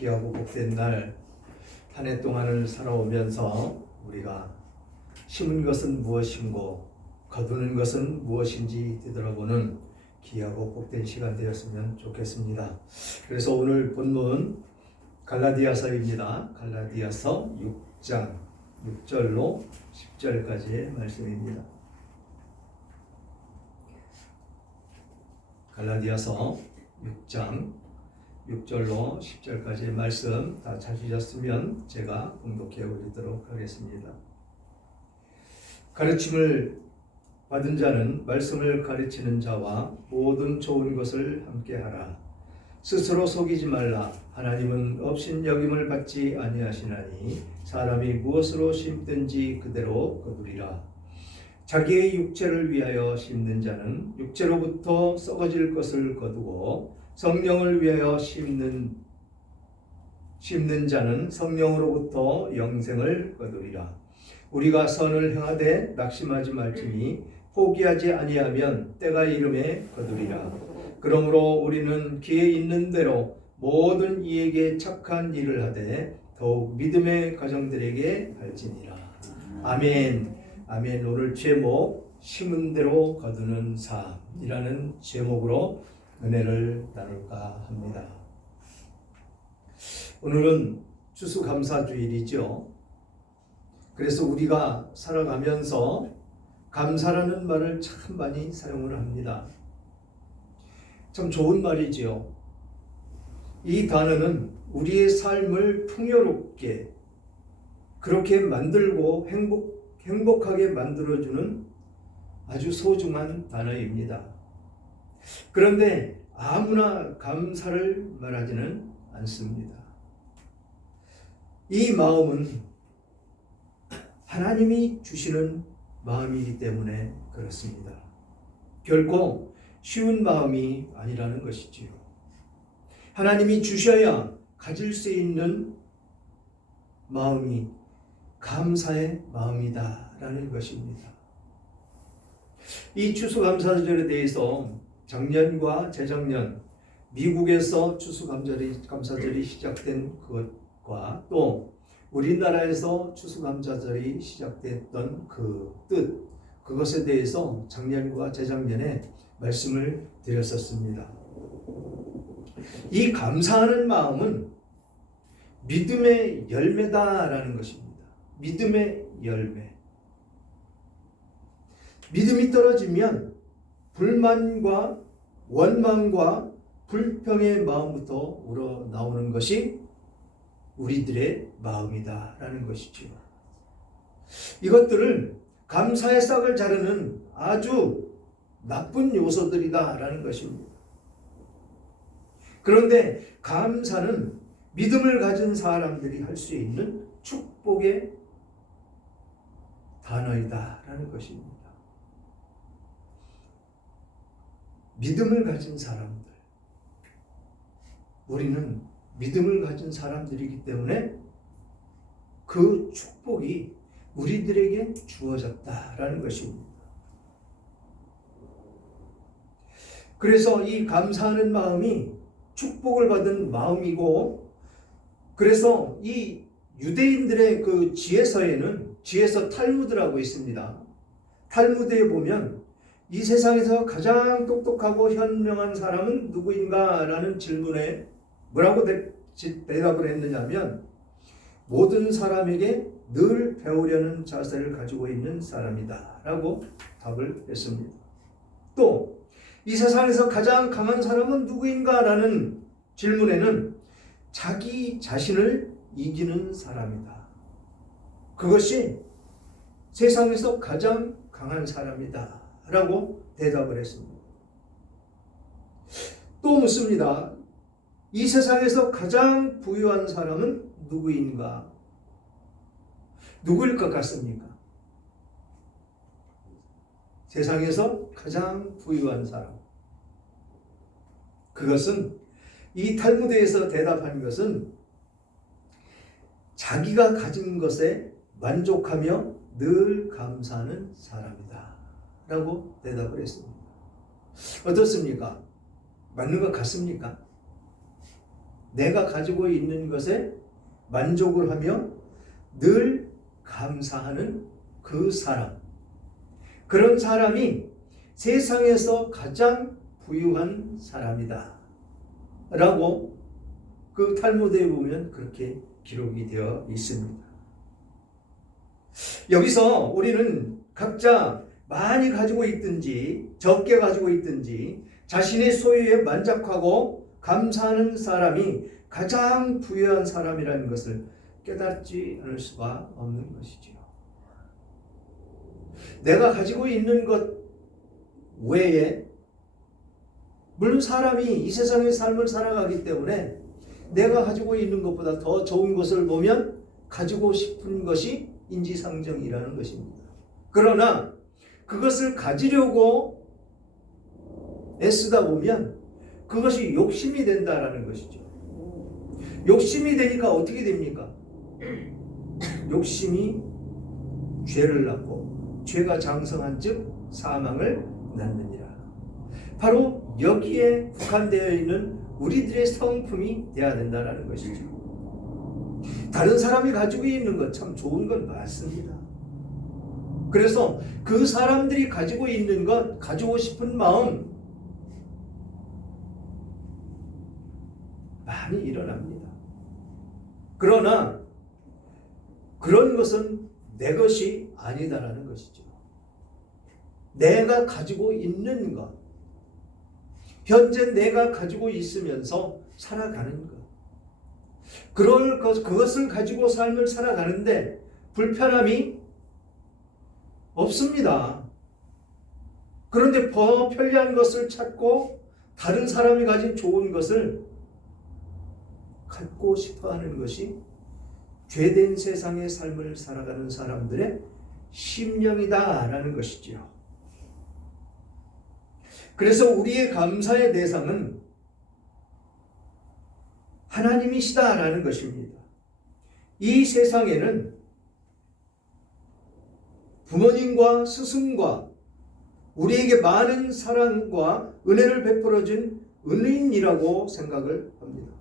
귀하고 복된 날, 한 해 동안을 살아오면서 우리가 심은 것은 무엇인고 거두는 것은 무엇인지 되돌아보는 귀하고 복된 시간 되었으면 좋겠습니다. 그래서 오늘 본문 갈라디아서입니다. 갈라디아서 6장 6절로 10절까지의 말씀입니다. 갈라디아서 6장 6절로 10절까지의 말씀 다 찾으셨으면 제가 봉독해 올리도록 하겠습니다. 가르침을 받은 자는 말씀을 가르치는 자와 모든 좋은 것을 함께하라. 스스로 속이지 말라. 하나님은 업신여김을 받지 아니하시나니 사람이 무엇으로 심든지 그대로 거두리라. 자기의 육체를 위하여 심는 자는 육체로부터 썩어질 것을 거두고 성령을 위하여 심는 자는 성령으로부터 영생을 거두리라. 우리가 선을 행하되 낙심하지 말지니 포기하지 아니하면 때가 이름에 거두리라. 그러므로 우리는 기회 있는 대로 모든 이에게 착한 일을 하되 더욱 믿음의 가정들에게 할지니라. 아멘. 아멘. 오늘 제목 심은 대로 거두는 삶이라는 제목으로 은혜를 나눌까 합니다. 오늘은 추수감사주일이죠. 그래서 우리가 살아가면서 감사라는 말을 참 많이 사용을 합니다. 참 좋은 말이지요. 이 단어는 우리의 삶을 풍요롭게 그렇게 만들고 행복하게 만들어주는 아주 소중한 단어입니다. 그런데 아무나 감사를 말하지는 않습니다. 이 마음은 하나님이 주시는 마음이기 때문에 그렇습니다. 결코 쉬운 마음이 아니라는 것이지요. 하나님이 주셔야 가질 수 있는 마음이 감사의 마음이다라는 것입니다. 이 추수감사절에 대해서 작년과 재작년 미국에서 추수감사절이 시작된 그것과 또 우리나라에서 추수감사절이 시작됐던 그 뜻, 그것에 대해서 작년과 재작년에 말씀을 드렸었습니다. 이 감사하는 마음은 믿음의 열매다라는 것입니다. 믿음의 열매. 믿음이 떨어지면 불만과 원망과 불평의 마음부터 우러나오는 것이 우리들의 마음이다라는 것이죠. 이것들을 감사의 싹을 자르는 아주 나쁜 요소들이다라는 것입니다. 그런데 감사는 믿음을 가진 사람들이 할 수 있는 축복의 단어이다라는 것입니다. 믿음을 가진 사람들, 우리는 믿음을 가진 사람들이기 때문에 그 축복이 우리들에게 주어졌다라는 것입니다. 그래서 이 감사하는 마음이 축복을 받은 마음이고, 그래서 이 유대인들의 그 지혜서에는 지혜서 탈무드라고 있습니다. 탈무드에 보면 이 세상에서 가장 똑똑하고 현명한 사람은 누구인가? 라는 질문에 뭐라고 대답을 했느냐면 모든 사람에게 늘 배우려는 자세를 가지고 있는 사람이다 라고 답을 했습니다. 또 이 세상에서 가장 강한 사람은 누구인가? 라는 질문에는 자기 자신을 이기는 사람이다. 그것이 세상에서 가장 강한 사람이다 라고 대답을 했습니다. 또 묻습니다. 이 세상에서 가장 부유한 사람은 누구인가? 누구일 것 같습니까? 세상에서 가장 부유한 사람. 그것은 이 탈무드에서 대답한 것은 자기가 가진 것에 만족하며 늘 감사하는 사람이다 라고 대답을 했습니다. 어떻습니까? 맞는 것 같습니까? 내가 가지고 있는 것에 만족을 하며 늘 감사하는 그 사람. 그런 사람이 세상에서 가장 부유한 사람이다. 라고 그 탈무드에 보면 그렇게 기록이 되어 있습니다. 여기서 우리는 각자 많이 가지고 있든지 적게 가지고 있든지 자신의 소유에 만족하고 감사하는 사람이 가장 부유한 사람이라는 것을 깨닫지 않을 수가 없는 것이지요. 내가 가지고 있는 것 외에 물론 사람이 이 세상의 삶을 살아가기 때문에 내가 가지고 있는 것보다 더 좋은 것을 보면 가지고 싶은 것이 인지상정이라는 것입니다. 그러나 그것을 가지려고 애쓰다 보면 그것이 욕심이 된다라는 것이죠. 욕심이 되니까 어떻게 됩니까? 욕심이 죄를 낳고 죄가 장성한 즉 사망을 낳느니라. 바로 여기에 국한되어 있는 우리들의 성품이 되어야 된다는 것이죠. 다른 사람이 가지고 있는 것 참 좋은 건 맞습니다. 그래서 그 사람들이 가지고 있는 것, 가지고 싶은 마음 많이 일어납니다. 그러나 그런 것은 내 것이 아니다라는 것이죠. 내가 가지고 있는 것, 현재 내가 가지고 있으면서 살아가는 것, 그것을 가지고 삶을 살아가는데 불편함이 없습니다. 그런데 더 편리한 것을 찾고 다른 사람이 가진 좋은 것을 갖고 싶어하는 것이 죄된 세상의 삶을 살아가는 사람들의 심령이다라는 것이지요. 그래서 우리의 감사의 대상은 하나님이시다라는 것입니다. 이 세상에는 부모님과 스승과 우리에게 많은 사랑과 은혜를 베풀어준 은인이라고 생각을 합니다.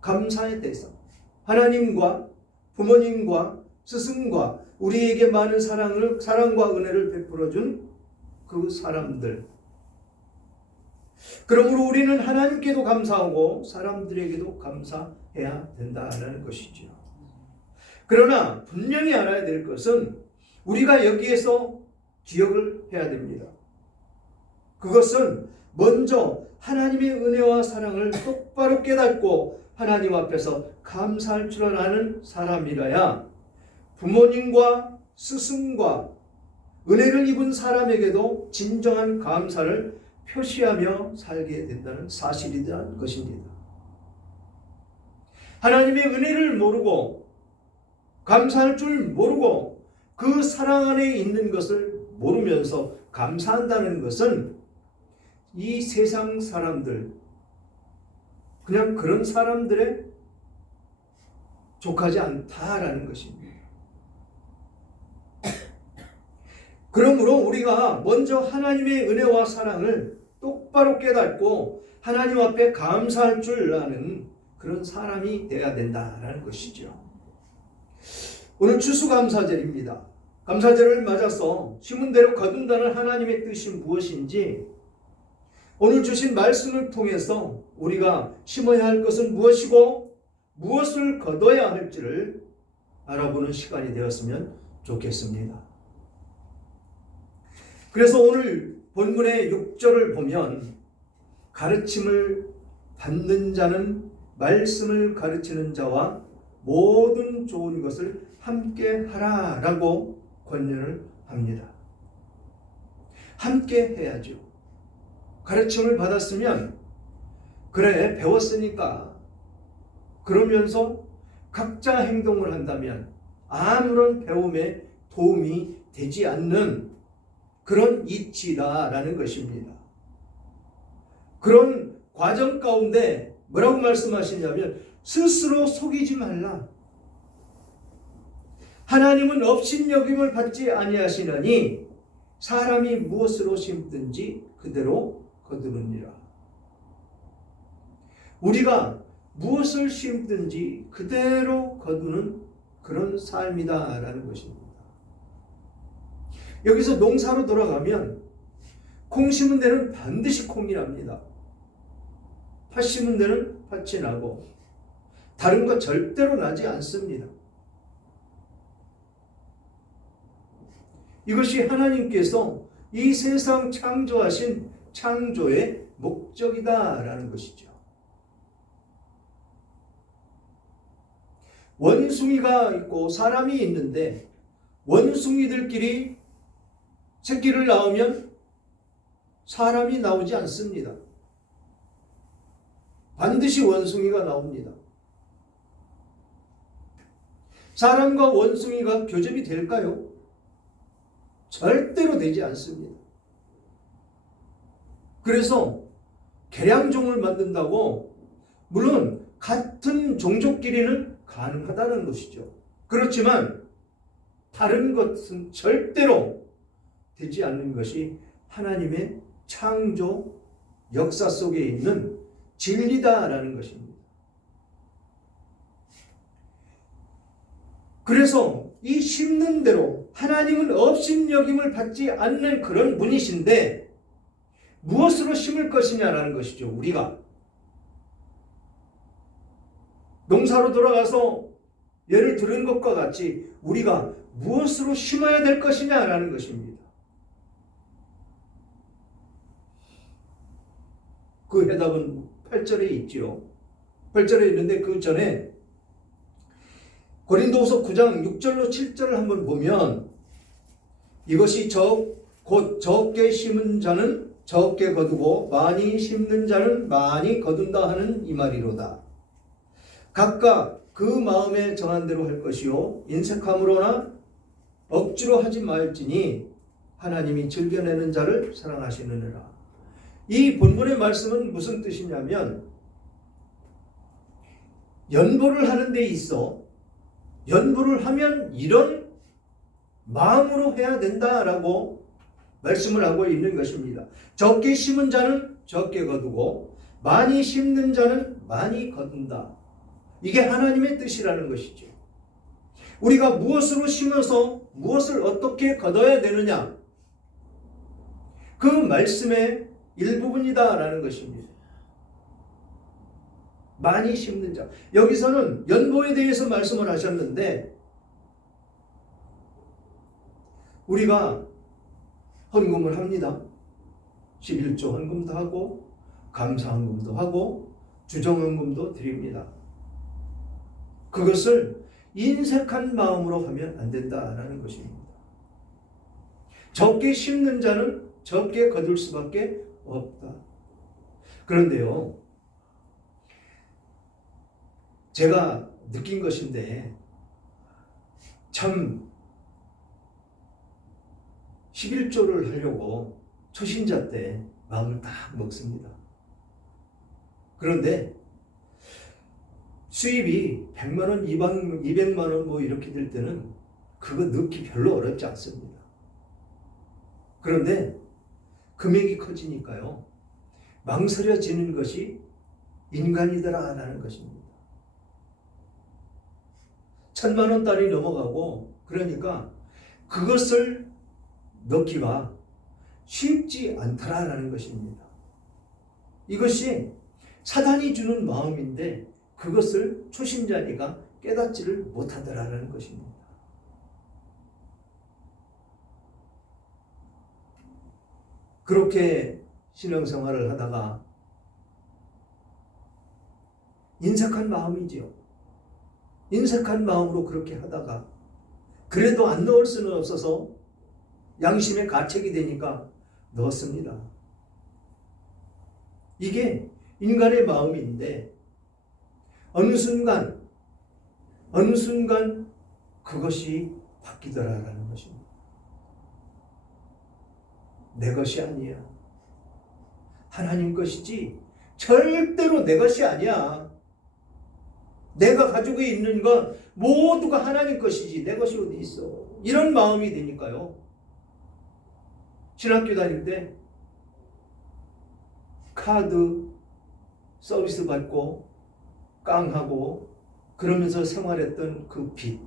감사의 대상, 하나님과 부모님과 스승과 우리에게 많은 사랑과 은혜를 베풀어준 그 사람들. 그러므로 우리는 하나님께도 감사하고 사람들에게도 감사해야 된다는 것이죠. 그러나 분명히 알아야 될 것은 우리가 여기에서 기억을 해야 됩니다. 그것은 먼저 하나님의 은혜와 사랑을 똑바로 깨닫고 하나님 앞에서 감사할 줄 아는 사람이라야 부모님과 스승과 은혜를 입은 사람에게도 진정한 감사를 표시하며 살게 된다는 사실이라는 것입니다. 하나님의 은혜를 모르고 감사할 줄 모르고 그 사랑 안에 있는 것을 모르면서 감사한다는 것은 이 세상 사람들, 그냥 그런 사람들에 족하지 않다라는 것입니다. 그러므로 우리가 먼저 하나님의 은혜와 사랑을 똑바로 깨닫고 하나님 앞에 감사할 줄 아는 그런 사람이 되어야 된다라는 것이죠. 오늘 추수감사절입니다. 감사절을 맞아서 심은 대로 거둔다는 하나님의 뜻이 무엇인지 오늘 주신 말씀을 통해서 우리가 심어야 할 것은 무엇이고 무엇을 거둬야 할지를 알아보는 시간이 되었으면 좋겠습니다. 그래서 오늘 본문의 6절을 보면 가르침을 받는 자는 말씀을 가르치는 자와 모든 좋은 것을 함께 하라라고 권면을 합니다. 함께 해야죠. 가르침을 받았으면 그래 배웠으니까 그러면서 각자 행동을 한다면 아무런 배움에 도움이 되지 않는 그런 이치다라는 것입니다. 그런 과정 가운데 뭐라고 말씀하시냐면 스스로 속이지 말라. 하나님은 업신여김을 받지 아니하시나니 사람이 무엇으로 심든지 그대로 거두느니라. 우리가 무엇을 심든지 그대로 거두는 그런 삶이다라는 것입니다. 여기서 농사로 돌아가면 콩 심은 데는 반드시 콩이 납니다. 팥 심은 데는 팥이 나고 다른 거 절대로 나지 않습니다. 이것이 하나님께서 이 세상 창조하신 창조의 목적이다라는 것이죠. 원숭이가 있고 사람이 있는데 원숭이들끼리 새끼를 낳으면 사람이 나오지 않습니다. 반드시 원숭이가 나옵니다. 사람과 원숭이가 교접이 될까요? 절대로 되지 않습니다. 그래서 개량종을 만든다고 물론 같은 종족끼리는 가능하다는 것이죠. 그렇지만 다른 것은 절대로 되지 않는 것이 하나님의 창조 역사 속에 있는 진리다라는 것입니다. 그래서 이 심는 대로 하나님은 업신여김을 받지 않는 그런 분이신데 무엇으로 심을 것이냐라는 것이죠. 우리가 농사로 돌아가서 예를 들은 것과 같이 우리가 무엇으로 심어야 될 것이냐라는 것입니다. 그 해답은 8절에 있지요. 8절에 있는데 그 전에 고린도후서 9장 6절로 7절을 한번 보면 이것이 곧 적게 심은 자는 적게 거두고 많이 심는 자는 많이 거둔다 하는 이 말이로다. 각각 그 마음에 정한 대로 할 것이요 인색함으로나 억지로 하지 말지니 하나님이 즐겨내는 자를 사랑하시느니라. 이 본문의 말씀은 무슨 뜻이냐면 연보를 하는 데 있어 연보를 하면 이런 마음으로 해야 된다라고 말씀을 하고 있는 것입니다. 적게 심은 자는 적게 거두고 많이 심는 자는 많이 거둔다. 이게 하나님의 뜻이라는 것이죠. 우리가 무엇으로 심어서 무엇을 어떻게 거둬야 되느냐, 그 말씀의 일부분이다라는 것입니다. 많이 심는 자. 여기서는 연보에 대해서 말씀을 하셨는데 우리가 헌금을 합니다. 11조 헌금도 하고 감사헌금도 하고 주정헌금도 드립니다. 그것을 인색한 마음으로 하면 안 된다라는 것입니다. 적게 심는 자는 적게 거둘 수밖에 없다. 그런데요, 제가 느낀 것인데 참 11조를 하려고 초신자 때 마음을 딱 먹습니다. 그런데 수입이 100만 원, 200만 원 뭐 이렇게 될 때는 그거 넣기 별로 어렵지 않습니다. 그런데 금액이 커지니까요, 망설여지는 것이 인간이더라라는 것입니다. 1000만 원짜리 넘어가고 그러니까 그것을 넣기가 쉽지 않더라라는 것입니다. 이것이 사단이 주는 마음인데 그것을 초신자니까 깨닫지를 못하더라라는 것입니다. 그렇게 신앙생활을 하다가 인색한 마음이지요. 인색한 마음으로 그렇게 하다가 그래도 안 넣을 수는 없어서 양심의 가책이 되니까 넣었습니다. 이게 인간의 마음인데 어느 순간 그것이 바뀌더라라는 것입니다. 내 것이 아니야. 하나님 것이지 절대로 내 것이 아니야. 내가 가지고 있는 건 모두가 하나님 것이지 내 것이 어디 있어. 이런 마음이 되니까요. 신학교 다닐 때 카드 서비스 받고 깡하고 그러면서 생활했던 그 빚,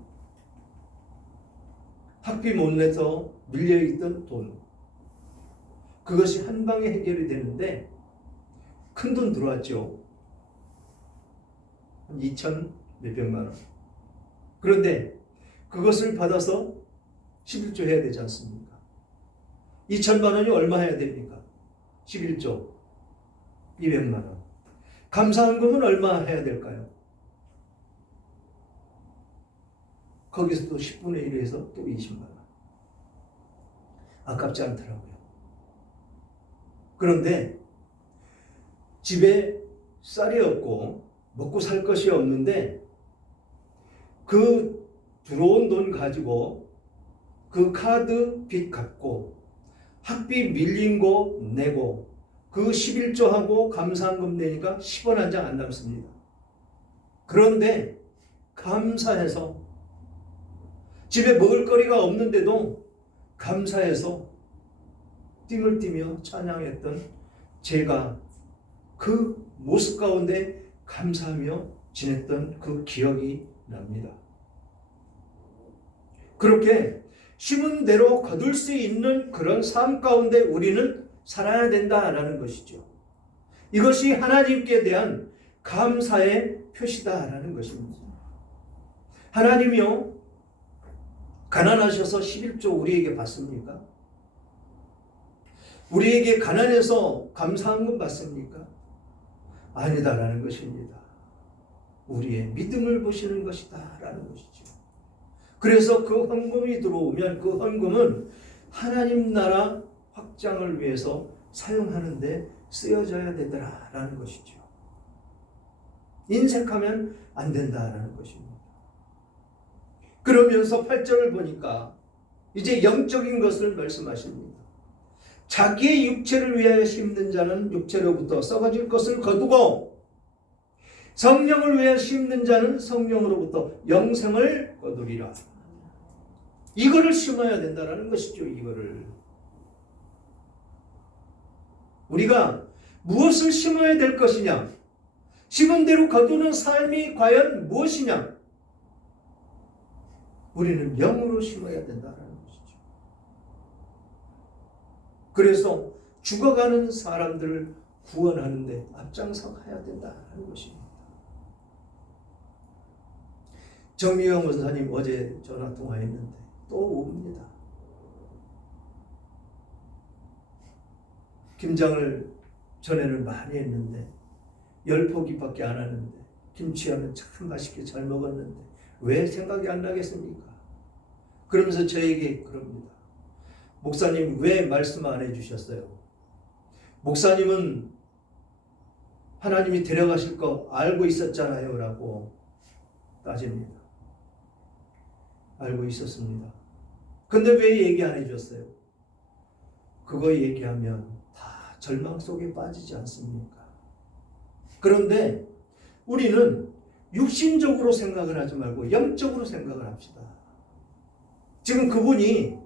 학비 못 내서 밀려있던 돈, 그것이 한 방에 해결이 되는데 큰 돈 들어왔죠. 한 2천 몇백만 원. 그런데 그것을 받아서 11조 해야 되지 않습니까? 2천만 원이 얼마 해야 됩니까? 11조 200만 원. 감사헌금은 얼마 해야 될까요? 거기서 또 10분의 1을 해서 또 20만 원. 아깝지 않더라고요. 그런데 집에 쌀이 없고 먹고 살 것이 없는데 그 들어온 돈 가지고 그 카드 빚 갚고 학비 밀린 거 내고 그 11조하고 감사헌금 내니까 10원 한 장 안 남습니다. 그런데 감사해서 집에 먹을 거리가 없는데도 감사해서 띠을 띠며 찬양했던 제가 그 모습 가운데 감사하며 지냈던 그 기억이 납니다. 그렇게 심은 대로 거둘 수 있는 그런 삶 가운데 우리는 살아야 된다라는 것이죠. 이것이 하나님께 대한 감사의 표시다라는 것입니다. 하나님이요, 가난하셔서 11조 우리에게 받습니까? 우리에게 가난해서 감사헌금 받습니까? 아니다라는 것입니다. 우리의 믿음을 보시는 것이다 라는 것이죠. 그래서 그 헌금이 들어오면 그 헌금은 하나님 나라 확장을 위해서 사용하는 데 쓰여져야 되더라 라는 것이죠. 인색하면 안 된다라는 것입니다. 그러면서 8절을 보니까 이제 영적인 것을 말씀하십니다. 자기의 육체를 위하여 심는 자는 육체로부터 썩어질 것을 거두고 성령을 위하여 심는 자는 성령으로부터 영생을 거두리라. 이거를 심어야 된다는 것이죠. 이거를 우리가 무엇을 심어야 될 것이냐, 심은 대로 거두는 삶이 과연 무엇이냐, 우리는 영으로 심어야 된다는 것이죠. 그래서 죽어가는 사람들을 구원하는 데 앞장서 가야 된다는 것입니다. 정미영 원사님 어제 전화 통화했는데 또 옵니다. 김장을 전에는 많이 했는데 10포기밖에 안 하는데 김치하면 참 맛있게 잘 먹었는데 왜 생각이 안 나겠습니까? 그러면서 저에게 그럽니다. 목사님 왜 말씀 안 해주셨어요? 목사님은 하나님이 데려가실 거 알고 있었잖아요 라고 따집니다. 알고 있었습니다. 근데 왜 얘기 안 해줬어요? 그거 얘기하면 다 절망 속에 빠지지 않습니까? 그런데 우리는 육신적으로 생각을 하지 말고 영적으로 생각을 합시다. 지금 그분이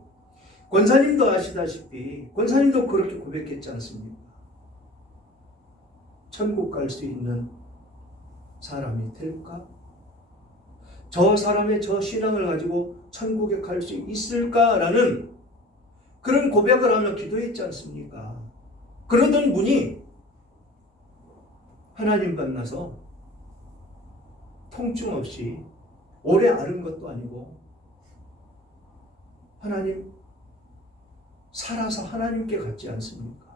권사님도 아시다시피 권사님도 그렇게 고백했지 않습니까? 천국 갈 수 있는 사람이 될까? 저 사람의 저 신앙을 가지고 천국에 갈 수 있을까라는 그런 고백을 하며 기도했지 않습니까? 그러던 분이 하나님 만나서 통증 없이 오래 앓은 것도 아니고 하나님 살아서 하나님께 갔지 않습니까?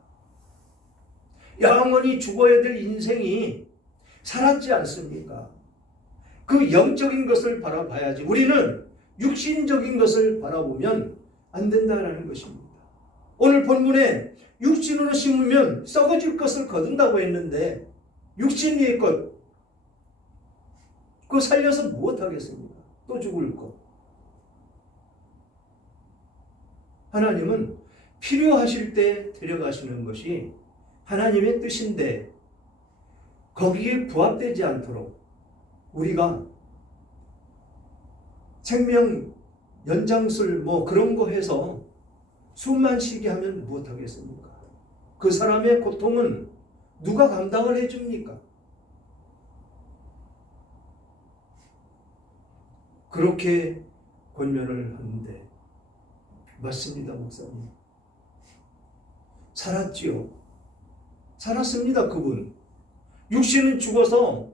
영원히 죽어야 될 인생이 살았지 않습니까? 그 영적인 것을 바라봐야지. 우리는 육신적인 것을 바라보면 안 된다는 것입니다. 오늘 본문에 육신으로 심으면 썩어질 것을 거둔다고 했는데 육신 위의 것 그거 살려서 무엇하겠습니까? 또 죽을 것. 하나님은 필요하실 때 데려가시는 것이 하나님의 뜻인데 거기에 부합되지 않도록 우리가 생명 연장술 뭐 그런 거 해서 숨만 쉬게 하면 무엇하겠습니까? 그 사람의 고통은 누가 감당을 해줍니까? 그렇게 권면을 하는데 맞습니다, 목사님. 살았지요. 살았습니다, 그분. 육신은 죽어서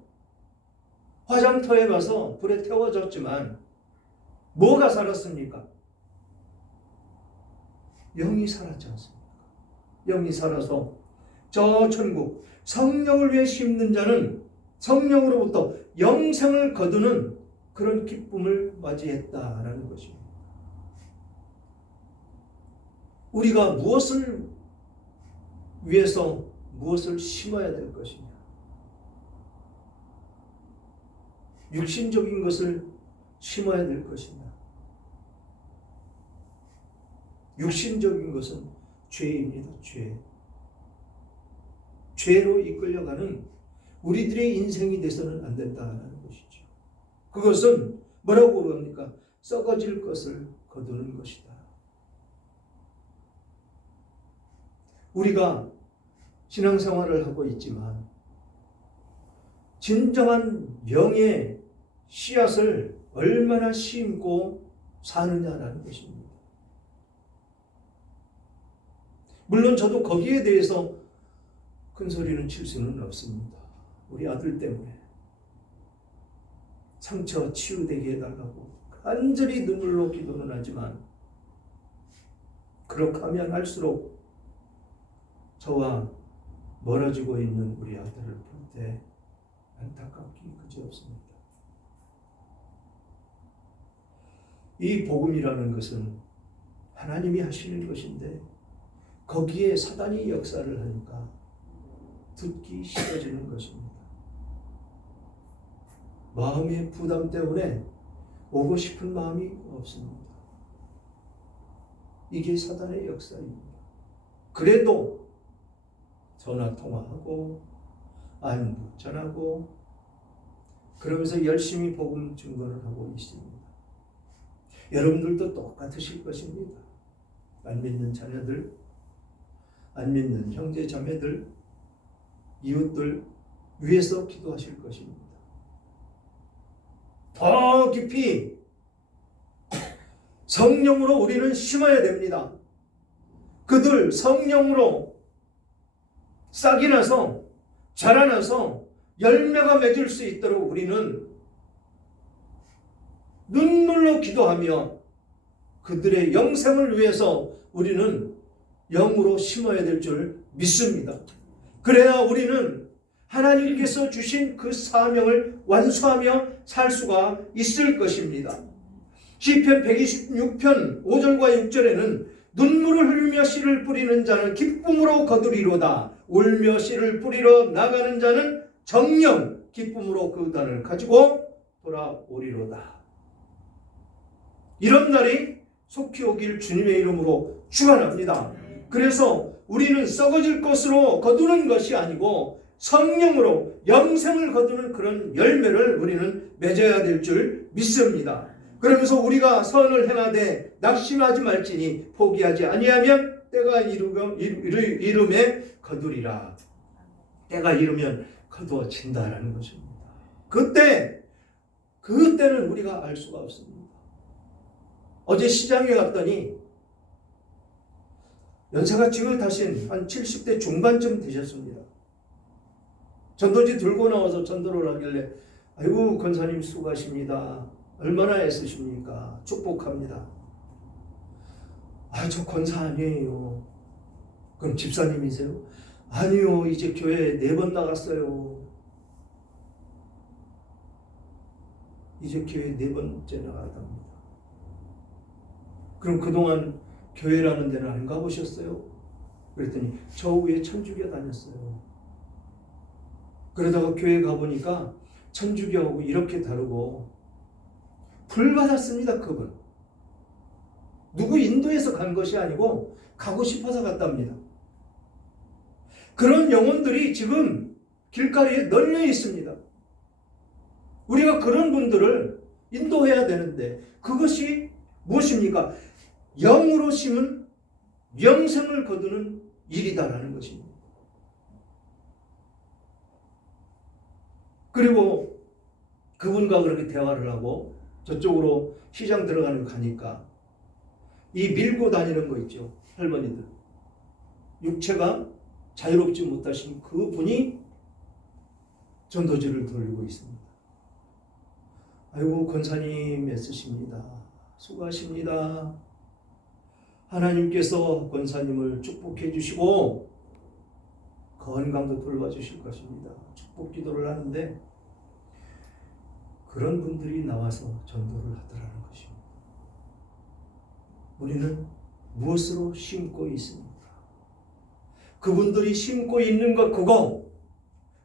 화장터에 가서 불에 태워졌지만 뭐가 살았습니까? 영이 살았지 않습니까? 영이 살아서 저 천국 성령을 위해 심는 자는 성령으로부터 영생을 거두는 그런 기쁨을 맞이했다라는 것입니다. 우리가 무엇을 위해서 무엇을 심어야 될 것이냐? 육신적인 것을 심어야 될 것이냐? 육신적인 것은 죄입니다. 죄로 이끌려가는 우리들의 인생이 돼서는 안 된다는 것이죠. 그것은 뭐라고 그럽니까? 썩어질 것을 거두는 것이다. 우리가 신앙생활을 하고 있지만 진정한 영의 씨앗을 얼마나 심고 사느냐라는 것입니다. 물론 저도 거기에 대해서 큰 소리는 칠 수는 없습니다. 우리 아들 때문에 상처 치유되게 해달라고 간절히 눈물로 기도는 하지만 그렇게 하면 할수록 저와 멀어지고 있는 우리 아들을 볼 때 안타깝기 그지없습니다. 이 복음이라는 것은 하나님이 하시는 것인데 거기에 사단이 역사를 하니까 듣기 싫어지는 것입니다. 마음의 부담 때문에 오고 싶은 마음이 없습니다. 이게 사단의 역사입니다. 그래도 전화 통화하고 안부 전하고 그러면서 열심히 복음 증거를 하고 있습니다. 여러분들도 똑같으실 것입니다. 안 믿는 자녀들, 안 믿는 형제 자매들, 이웃들 위해서 기도하실 것입니다. 더 깊이 성령으로 우리는 심어야 됩니다. 그들 성령으로 싹이 나서 자라나서 열매가 맺을 수 있도록 우리는 눈물로 기도하며 그들의 영생을 위해서 우리는 영으로 심어야 될 줄 믿습니다. 그래야 우리는 하나님께서 주신 그 사명을 완수하며 살 수가 있을 것입니다. 시편 126편 5절과 6절에는 눈물을 흘리며 씨를 뿌리는 자는 기쁨으로 거두리로다. 울며 씨를 뿌리러 나가는 자는 정녕 기쁨으로 그 단을 가지고 돌아오리로다. 이런 날이 속히 오길 주님의 이름으로 축원합니다. 그래서 우리는 썩어질 것으로 거두는 것이 아니고 성령으로 영생을 거두는 그런 열매를 우리는 맺어야 될 줄 믿습니다. 그러면서 우리가 선을 행하되 낙심하지 말지니 포기하지 아니하면 때가 이름에 거두리라. 때가 이르면 거두어진다라는 것입니다. 그때는 우리가 알 수가 없습니다. 어제 시장에 갔더니 연세가 지긋하신 한 70대 중반쯤 되셨습니다. 전도지 들고 나와서 전도를 하길래 아이고 권사님 수고하십니다. 얼마나 애쓰십니까? 축복합니다. 아, 저 권사 아니에요. 그럼 집사님이세요? 아니요, 이제 교회 4번 나갔어요. 이제 교회 4번째 나갔답니다. 그럼 그동안 교회라는 데는 안 가보셨어요? 그랬더니 저 위에 천주교 다녔어요. 그러다가 교회 가보니까 천주교하고 이렇게 다르고 불 받았습니다. 그분 누구 인도에서 간 것이 아니고 가고 싶어서 갔답니다. 그런 영혼들이 지금 길거리에 널려 있습니다. 우리가 그런 분들을 인도해야 되는데 그것이 무엇입니까? 영으로 심은 영생을 거두는 일이다라는 것입니다. 그리고 그분과 그렇게 대화를 하고 저쪽으로 시장 들어가는 거 가니까 이 밀고 다니는 거 있죠. 할머니들. 육체가 자유롭지 못하신 그 분이 전도지를 돌리고 있습니다. 아이고 권사님 애쓰십니다. 수고하십니다. 하나님께서 권사님을 축복해 주시고 건강도 돌봐주실 것입니다. 축복 기도를 하는데 그런 분들이 나와서 전도를 하더라는 것입니다. 우리는 무엇으로 심고 있습니까? 그분들이 심고 있는 것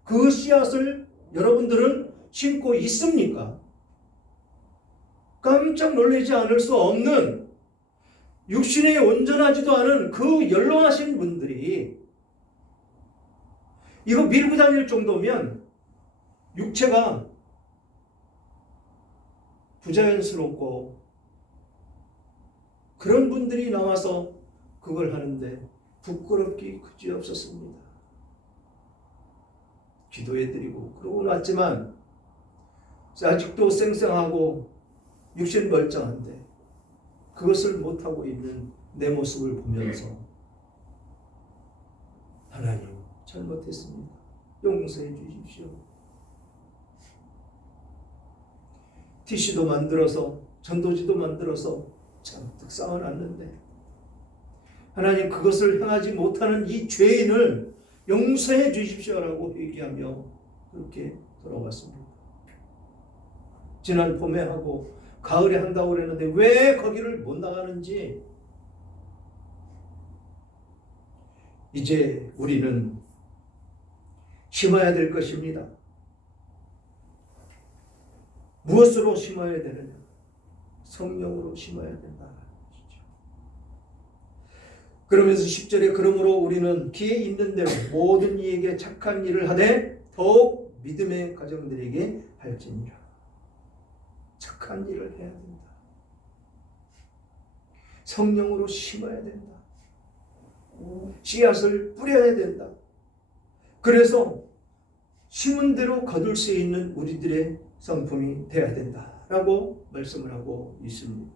그 씨앗을 여러분들은 심고 있습니까? 깜짝 놀라지 않을 수 없는 육신에 온전하지도 않은 그 연로하신 분들이 이거 밀고 다닐 정도면 육체가 부자연스럽고 그런 분들이 나와서 그걸 하는데 부끄럽기 그지없었습니다. 기도해드리고 그러고 났지만 아직도 쌩쌩하고 육신 멀쩡한데 그것을 못하고 있는 내 모습을 보면서 하나님 잘못했습니다. 용서해 주십시오. TC도 만들어서 전도지도 만들어서 잔뜩 쌓아놨는데 하나님 그것을 향하지 못하는 이 죄인을 용서해 주십시오라고 얘기하며 그렇게 돌아왔습니다. 지난 봄에 하고 가을에 한다고 그랬는데 왜 거기를 못 나가는지 이제 우리는 심어야 될 것입니다. 무엇으로 심어야 되느냐? 성령으로 심어야 된다는 것이죠. 그러면서 10절에 그러므로 우리는 기회 있는 대로 모든 이에게 착한 일을 하되 더욱 믿음의 가정들에게 할지니라. 착한 일을 해야 된다. 성령으로 심어야 된다. 씨앗을 뿌려야 된다. 그래서 심은 대로 거둘 수 있는 우리들의 성품이 되어야 된다라고 말씀을 하고 있습니다.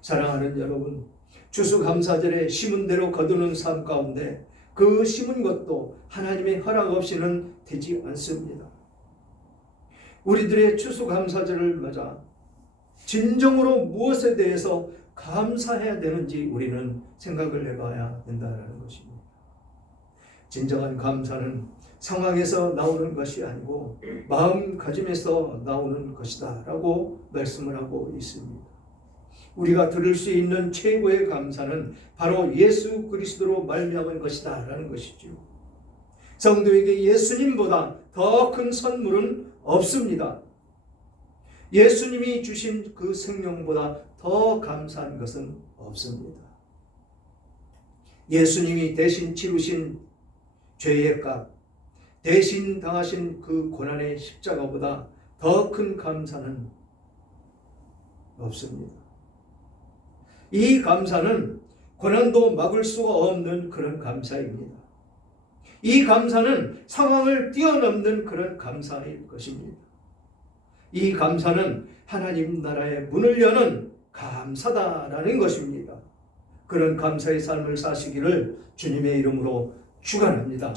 사랑하는 여러분, 추수감사절에 심은 대로 거두는 삶 가운데 그 심은 것도 하나님의 허락 없이는 되지 않습니다. 우리들의 추수감사절을 맞아 진정으로 무엇에 대해서 감사해야 되는지 우리는 생각을 해봐야 된다는 것입니다. 진정한 감사는 상황에서 나오는 것이 아니고 마음가짐에서 나오는 것이다 라고 말씀을 하고 있습니다. 우리가 들을 수 있는 최고의 감사는 바로 예수 그리스도로 말미암은 것이다 라는 것이죠. 성도에게 예수님보다 더 큰 선물은 없습니다. 예수님이 주신 그 생명보다 더 감사한 것은 없습니다. 예수님이 대신 치르신 죄의 값, 대신 당하신 그 고난의 십자가보다 더 큰 감사는 없습니다. 이 감사는 고난도 막을 수가 없는 그런 감사입니다. 이 감사는 상황을 뛰어넘는 그런 감사일 것입니다. 이 감사는 하나님 나라의 문을 여는 감사다라는 것입니다. 그런 감사의 삶을 사시기를 주님의 이름으로 축원합니다.